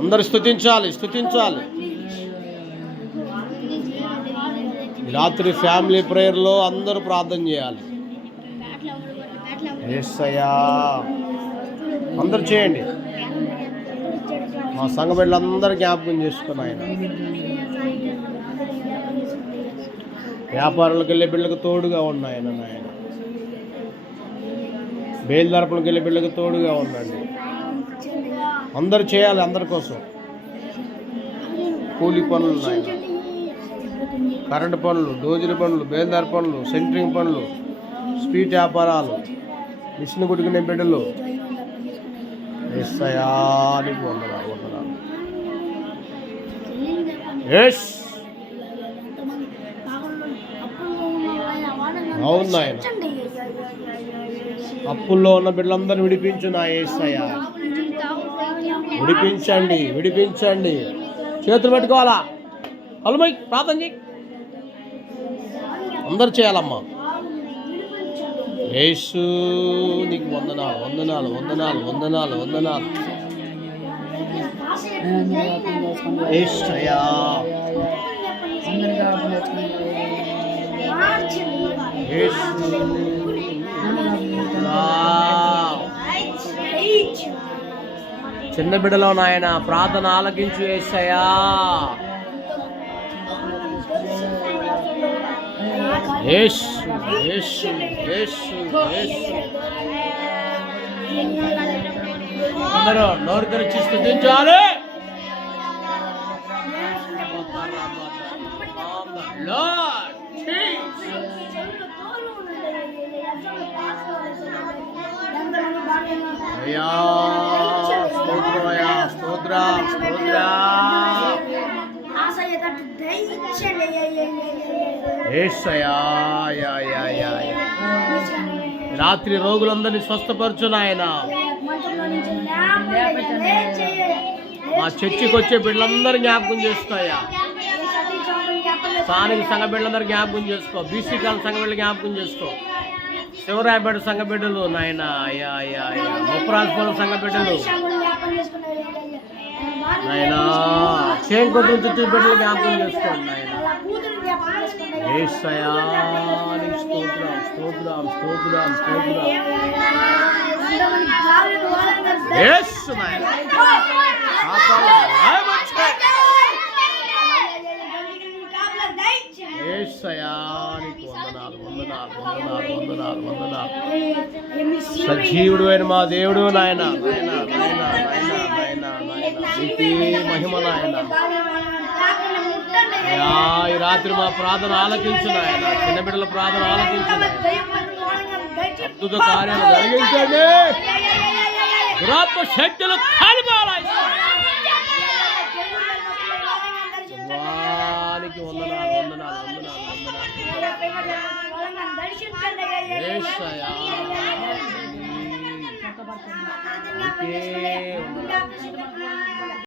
అందరు స్థుతించాలి స్థుతించాలి రాత్రి ఫ్యామిలీ ప్రేయర్లో అందరూ ప్రార్థన చేయాలి. ఏసయ్యా అందరు చేయండి. మా సంఘ బిడ్డలందరూ జ్ఞాపకం చేసుకున్న ఆయన. వ్యాపారాలకు వెళ్ళే బిడ్డలకు తోడుగా ఉన్నాయన నాయన. బయలుదేరపులకు వెళ్ళే బిడ్డలకు తోడుగా ఉండండి. అందరు చేయాలి అందరి కోసం. కూలి పనులు నాయన కరెంటు పనులు డోజుల పనులు బేల్దార్ పనులు సెంటరింగ్ పనులు స్వీట్ వ్యాపారాలు మిషన్ కుట్టుకునే బిడ్డలు. ఎస్ అవును నాయన. అప్పుల్లో ఉన్న బిడ్డలందరినీ విడిపించు నా ఏసయ్యా. విడిపించండి విడిపించండి. చేతులు పెట్టుకోవాలా? హనుమై ప్రార్థన చేయి. అందరు చేయాలమ్మా. యేసు నీకు వందనాలు వందనాలు వందనాలు వందనాలు వందనాలు. యేసు. చిన్న బిడ్డలో నాయన ప్రార్థన ఆలకించు ఏసయ్యా. యేసు యేసు యేసు యేసు. అందరూ నోరు తెరిచి స్థుతించాలి. అయ్యా. రాత్రి రోగులందరినీ స్వస్థపరచు నాయన. మా చర్చికి వచ్చే బిడ్డలందరూ జ్ఞాపకం చేస్తున్నాయా? స్థానిక సంఘ బిడ్డలందరూ జ్ఞాపకం చేసుకో. బీసీ కాలం సంఘ బిడ్డలు జ్ఞాపకం చేసుకో. శివరాయపేట సంఘ బిడ్డలు నాయన. అయ్యా ముప్పరాజపురం సంఘ బిడ్డలు. నాయన చేంకొద్దు చుట్టూ బిడ్డలు జ్ఞాపకం చేసుకోండి నాయన. ఏసయా స్తోత్రం స్తోత్రం స్తోత్రం స్తోత్రం యేసు నాయన వందనాలు వందనాలు వందనాలు వందనాలు వందనాలు సజీవుడు అయిన మా దేవుడు నాయన నాయన నాయన నాయన నాయన నాయన మహిమ నాయన రాత్రి మా ప్రార్థన ఆలకించు నాయన. చిన్న బిడ్డల ప్రార్థన ఆలకించు నాయన. అద్భుత కార్యాలు జరిగించండి. దురాత్మ శక్తులు వానికి వందనాలు వందనాలు వందనాలు. వందనాలు.